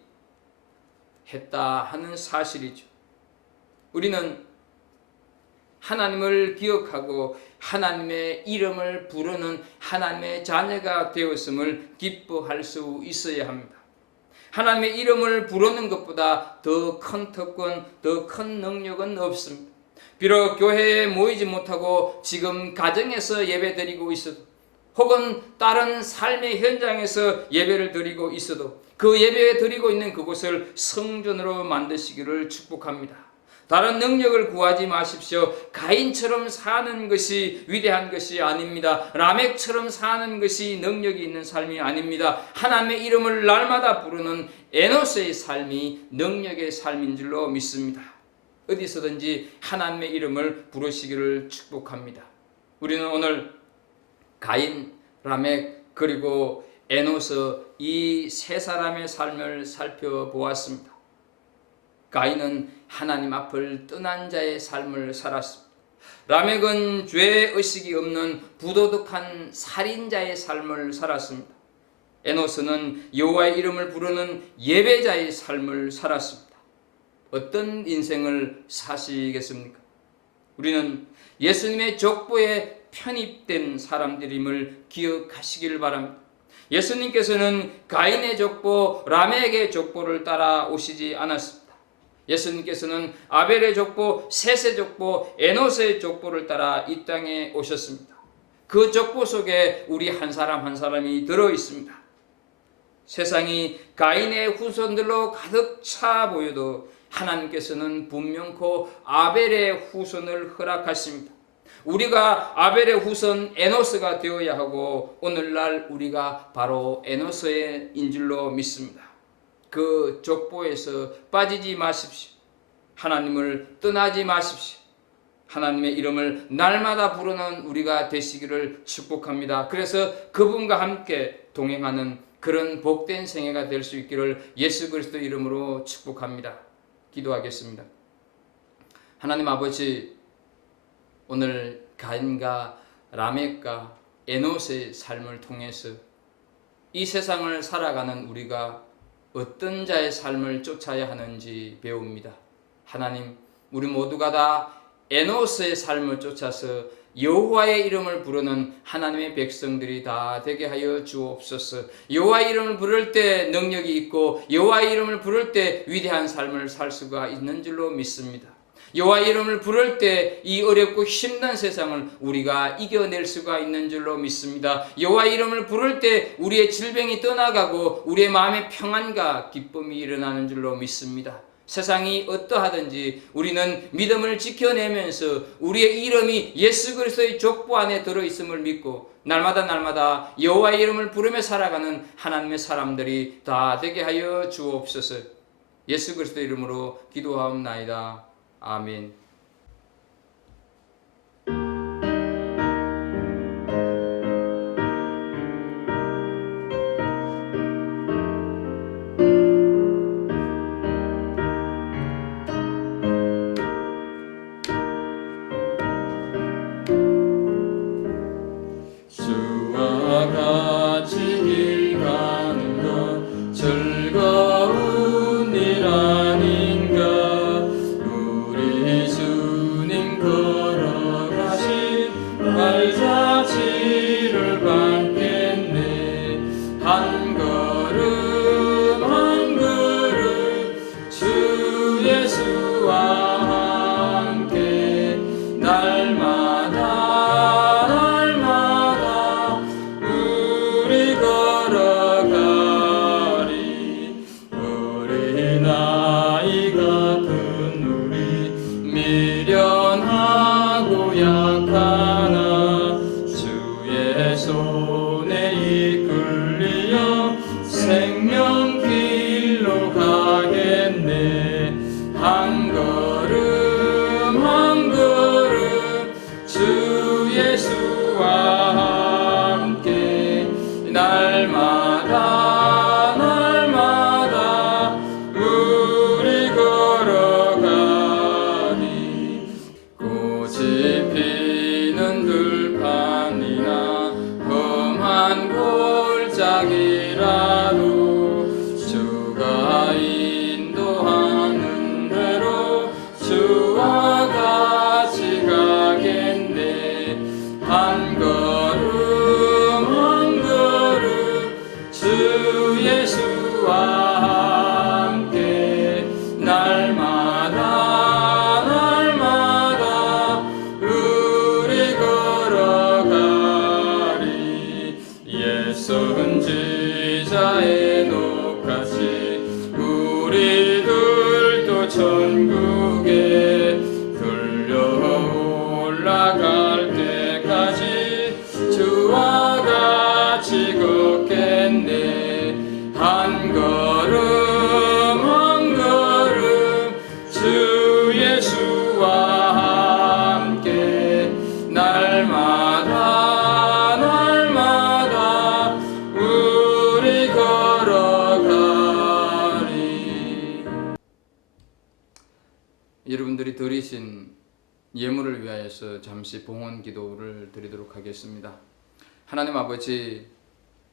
했다 하는 사실이죠. 우리는 하나님을 기억하고 하나님의 이름을 부르는 하나님의 자녀가 되었음을 기뻐할 수 있어야 합니다. 하나님의 이름을 부르는 것보다 더 큰 특권, 더 큰 능력은 없습니다. 비록 교회에 모이지 못하고 지금 가정에서 예배 드리고 있어도 혹은 다른 삶의 현장에서 예배를 드리고 있어도 그 예배 드리고 있는 그곳을 성전으로 만드시기를 축복합니다. 다른 능력을 구하지 마십시오. 가인처럼 사는 것이 위대한 것이 아닙니다. 라멕처럼 사는 것이 능력이 있는 삶이 아닙니다. 하나님의 이름을 날마다 부르는 에노스의 삶이 능력의 삶인 줄로 믿습니다. 어디서든지 하나님의 이름을 부르시기를 축복합니다. 우리는 오늘 가인, 라멕 그리고 에노스 이 세 사람의 삶을 살펴보았습니다. 가인은 하나님 앞을 떠난 자의 삶을 살았습니다. 라멕은 죄 의식이 없는 부도덕한 살인자의 삶을 살았습니다. 에노스는 여호와의 이름을 부르는 예배자의 삶을 살았습니다. 어떤 인생을 사시겠습니까? 우리는 예수님의 족보에 편입된 사람들임을 기억하시길 바랍니다. 예수님께서는 가인의 족보, 라멕의 족보를 따라 오시지 않았습니다. 예수님께서는 아벨의 족보, 셋의 족보, 에노스의 족보를 따라 이 땅에 오셨습니다. 그 족보 속에 우리 한 사람 한 사람이 들어 있습니다. 세상이 가인의 후손들로 가득 차 보여도 하나님께서는 분명코 아벨의 후손을 허락하십니다. 우리가 아벨의 후손 에노스가 되어야 하고 오늘날 우리가 바로 에노스의 인줄로 믿습니다. 그 족보에서 빠지지 마십시오. 하나님을 떠나지 마십시오. 하나님의 이름을 날마다 부르는 우리가 되시기를 축복합니다. 그래서 그분과 함께 동행하는 그런 복된 생애가 될 수 있기를 예수 그리스도 이름으로 축복합니다. 기도하겠습니다. 하나님 아버지, 오늘 가인과 라멕과 에노스의 삶을 통해서 이 세상을 살아가는 우리가 어떤 자의 삶을 쫓아야 하는지 배웁니다. 하나님, 우리 모두가 다 에노스의 삶을 쫓아서 여호와의 이름을 부르는 하나님의 백성들이 다 되게 하여 주옵소서. 여호와의 이름을 부를 때 능력이 있고 여호와의 이름을 부를 때 위대한 삶을 살 수가 있는 줄로 믿습니다. 여호와의 이름을 부를 때 이 어렵고 힘든 세상을 우리가 이겨낼 수가 있는 줄로 믿습니다. 여호와의 이름을 부를 때 우리의 질병이 떠나가고 우리의 마음의 평안과 기쁨이 일어나는 줄로 믿습니다. 세상이 어떠하든지 우리는 믿음을 지켜내면서 우리의 이름이 예수 그리스도의 족보 안에 들어있음을 믿고 날마다 여호와의 이름을 부르며 살아가는 하나님의 사람들이 다 되게 하여 주옵소서. 예수 그리스도 이름으로 기도하옵나이다. 아멘. 주와 같이 길 가는 것 즐거운 일 아닌가. 우리 주님 걸어가신 발자취를 밟겠네. 한 걸음 한 걸음 주 예수와 함께 날마다 우리 걸어가리. 어린아이 같은 우리 미련하고 약하나 주의 손에 이끌리어 생명길로 가겠네. 한 걸음 한 걸음 주 예수와 함께 날마다 우리 걸어가리. 꽃이 피는 들판이나 험한 골짜기라도 주가 인도하는 대로 주와 같이 가겠네. 한 걸음 한 걸음 주 예수와 함께 날마다 우리 걸어가리. 옛 선지자의 녹같이 우리들도 천국에 들려 올라갈 때까지 주와 같이 걷겠네. 한 걸음 한 걸음 주 예수와 함께 날마다 우리 걸어가리. 여러분들이 드리신 예물을 위하여서 잠시 봉헌 기도를 드리도록 하겠습니다. 하나님 아버지,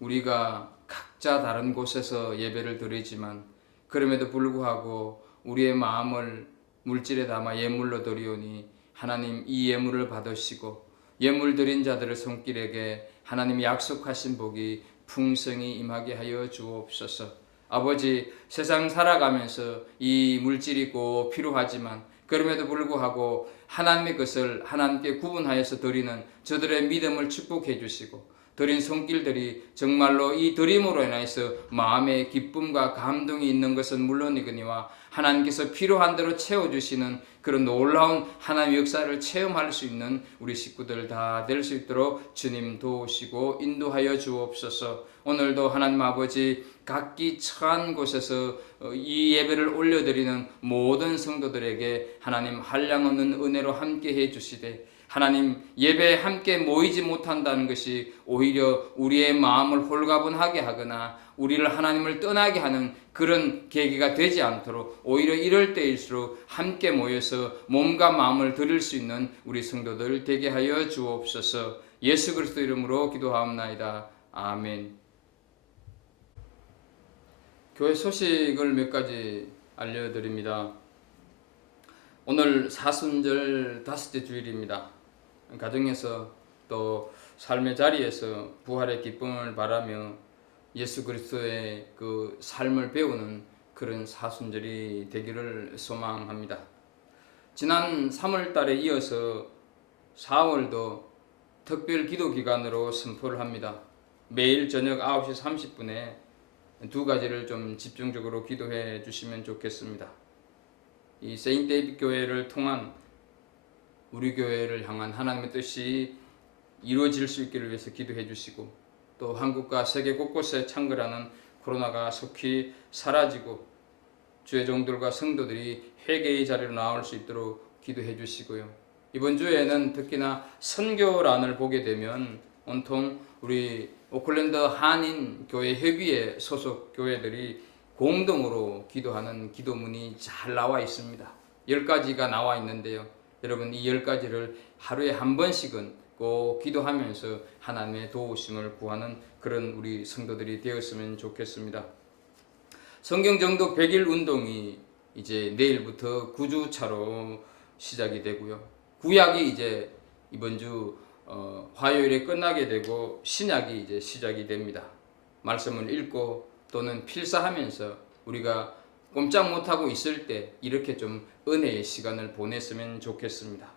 우리가 각자 다른 곳에서 예배를 드리지만 그럼에도 불구하고 우리의 마음을 물질에 담아 예물로 드리오니 하나님 이 예물을 받으시고 예물 드린 자들의 손길에게 하나님이 약속하신 복이 풍성히 임하게 하여 주옵소서. 아버지, 세상 살아가면서 이 물질이 꼭 필요하지만 그럼에도 불구하고 하나님의 것을 하나님께 구분하여서 드리는 저들의 믿음을 축복해 주시고 드린 손길들이 정말로 이 드림으로 인해서 마음의 기쁨과 감동이 있는 것은 물론이거니와 하나님께서 필요한 대로 채워주시는 그런 놀라운 하나님의 역사를 체험할 수 있는 우리 식구들 다 될 수 있도록 주님 도우시고 인도하여 주옵소서. 오늘도 하나님 아버지 각기 처한 곳에서 이 예배를 올려드리는 모든 성도들에게 하나님 한량없는 은혜로 함께해 주시되 하나님 예배에 함께 모이지 못한다는 것이 오히려 우리의 마음을 홀가분하게 하거나 우리를 하나님을 떠나게 하는 그런 계기가 되지 않도록 오히려 이럴 때일수록 함께 모여서 몸과 마음을 드릴 수 있는 우리 성도들 되게 하여 주옵소서. 예수 그리스도 이름으로 기도하옵나이다. 아멘. 교회 소식을 몇 가지 알려드립니다. 오늘 사순절 5째 주일입니다. 가정에서 또 삶의 자리에서 부활의 기쁨을 바라며 예수 그리스도의 그 삶을 배우는 그런 사순절이 되기를 소망합니다. 지난 3월 달에 이어서 4월도 특별 기도 기간으로 선포를 합니다. 매일 저녁 9시 30분에 두 가지를 좀 집중적으로 기도해 주시면 좋겠습니다. 이 세인트 데이빗 교회를 통한 우리 교회를 향한 하나님의 뜻이 이루어질 수 있기를 위해서 기도해 주시고, 또 한국과 세계 곳곳에 창궐하는 코로나가 속히 사라지고 주의 종들과 성도들이 회개의 자리로 나올 수 있도록 기도해 주시고요. 이번 주에는 특히나 선교란을 보게 되면 온통 우리 오클랜드 한인 교회 협의회 소속 교회들이 공동으로 기도하는 기도문이 잘 나와 있습니다. 10가지가 나와 있는데요. 여러분, 이 10가지를 하루에 한 번씩은 꼭 기도하면서 하나님의 도우심을 구하는 그런 우리 성도들이 되었으면 좋겠습니다. 성경 정독 100일 운동이 이제 내일부터 9주차로 시작이 되고요. 구약이 이제 이번 주 화요일에 끝나게 되고 신약이 이제 시작이 됩니다. 말씀을 읽고 또는 필사하면서 우리가 꼼짝 못하고 있을 때 이렇게 좀 은혜의 시간을 보냈으면 좋겠습니다.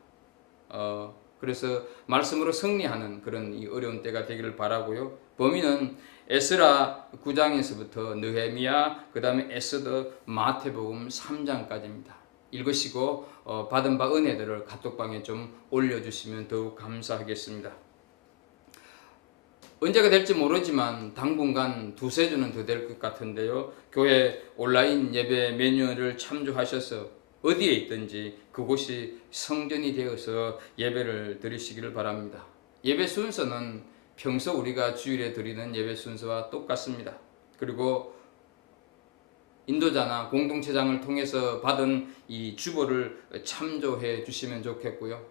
그래서 말씀으로 승리하는 그런 이 어려운 때가 되기를 바라고요. 범위는 에스라 9장에서부터 느헤미야, 그 다음에 에스더, 마태복음 3장까지입니다. 읽으시고 받은 바 은혜들을 카톡방에 좀 올려주시면 더욱 감사하겠습니다. 언제가 될지 모르지만 당분간 2-3주는 더 될 것 같은데요. 교회 온라인 예배 매뉴얼을 참조하셔서 어디에 있든지 그곳이 성전이 되어서 예배를 드리시기를 바랍니다. 예배 순서는 평소 우리가 주일에 드리는 예배 순서와 똑같습니다. 그리고 인도자나 공동체장을 통해서 받은 이 주보를 참조해 주시면 좋겠고요.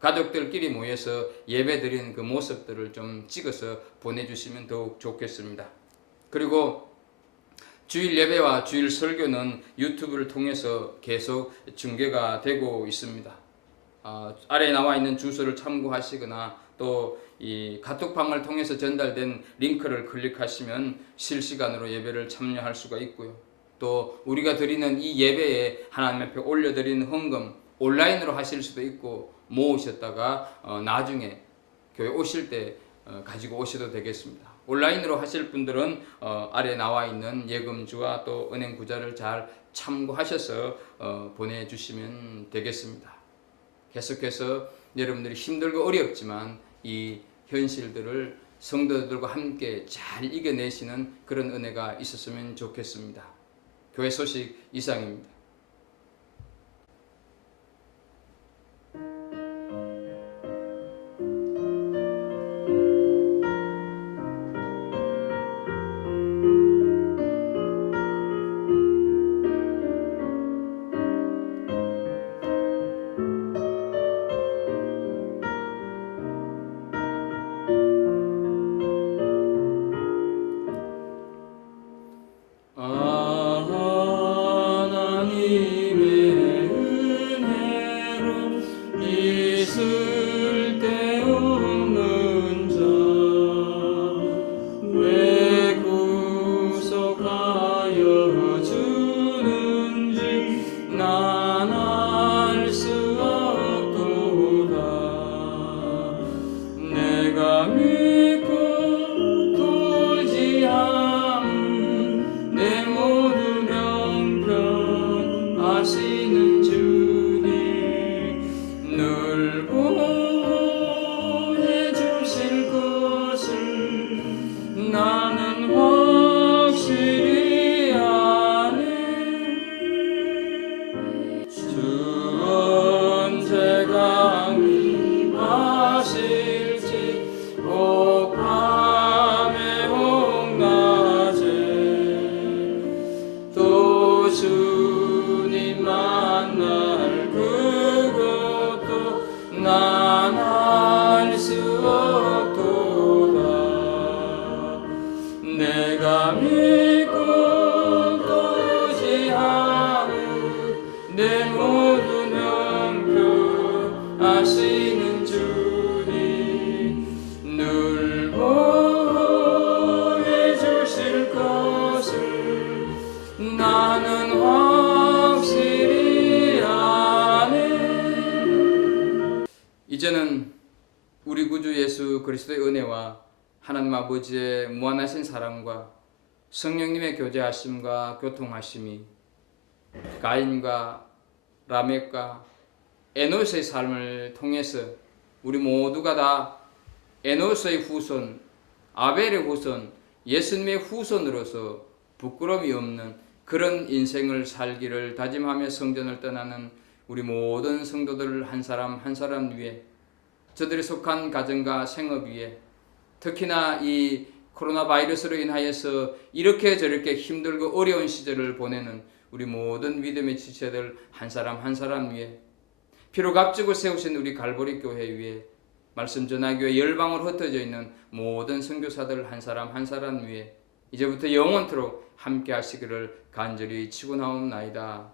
가족들끼리 모여서 예배 드리는 그 모습들을 좀 찍어서 보내주시면 더욱 좋겠습니다. 그리고 주일 예배와 주일 설교는 유튜브를 통해서 계속 중계가 되고 있습니다. 아래에 나와 있는 주소를 참고하시거나 또 이 카톡방을 통해서 전달된 링크를 클릭하시면 실시간으로 예배를 참여할 수가 있고요. 또 우리가 드리는 이 예배에 하나님 앞에 올려드리는 헌금 온라인으로 하실 수도 있고 모으셨다가 나중에 교회 오실 때 가지고 오셔도 되겠습니다. 온라인으로 하실 분들은 아래 나와 있는 예금주와 또 은행 구자를 잘 참고하셔서 보내주시면 되겠습니다. 계속해서 여러분들이 힘들고 어렵지만 이 현실들을 성도들과 함께 잘 이겨내시는 그런 은혜가 있었으면 좋겠습니다. 교회 소식 이상입니다. 이제는 우리 구주 예수 그리스도의 은혜와 하나님 아버지의 무한하신 사랑과 성령님의 교제하심과 교통하심이 가인과 라멕과 에노스의 삶을 통해서 우리 모두가 다 에노스의 후손, 아벨의 후손, 예수님의 후손으로서 부끄러움이 없는 그런 인생을 살기를 다짐하며 성전을 떠나는 우리 모든 성도들 한 사람 한 사람 위에, 저들이 속한 가정과 생업 위에, 특히나 이 코로나 바이러스로 인하여서 이렇게 저렇게 힘들고 어려운 시절을 보내는 우리 모든 믿음의 지체들 한 사람 한 사람 위에, 피로 값지고 세우신 우리 갈보리 교회 위에, 말씀 전하기 위해 열방으로 흩어져 있는 모든 선교사들 한 사람 한 사람 위에 이제부터 영원토록 함께 하시기를 간절히 축원하옵나이다.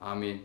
아멘.